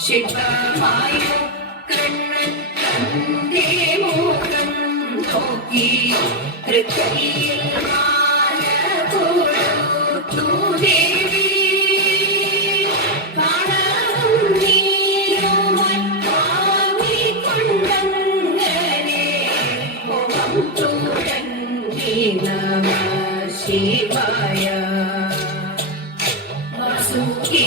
ശിക്ഷമായോ കണ്ണൻ തന്റെ മുഖം നോക്കി തൃക്കൈയിൽ മാല കൊടുത്തു ദേവി പണവും നീരുമായി കൊണ്ടങ്ങനെ മുഖം ചൂടങ്ങി നമ ശിവായ വസുഖി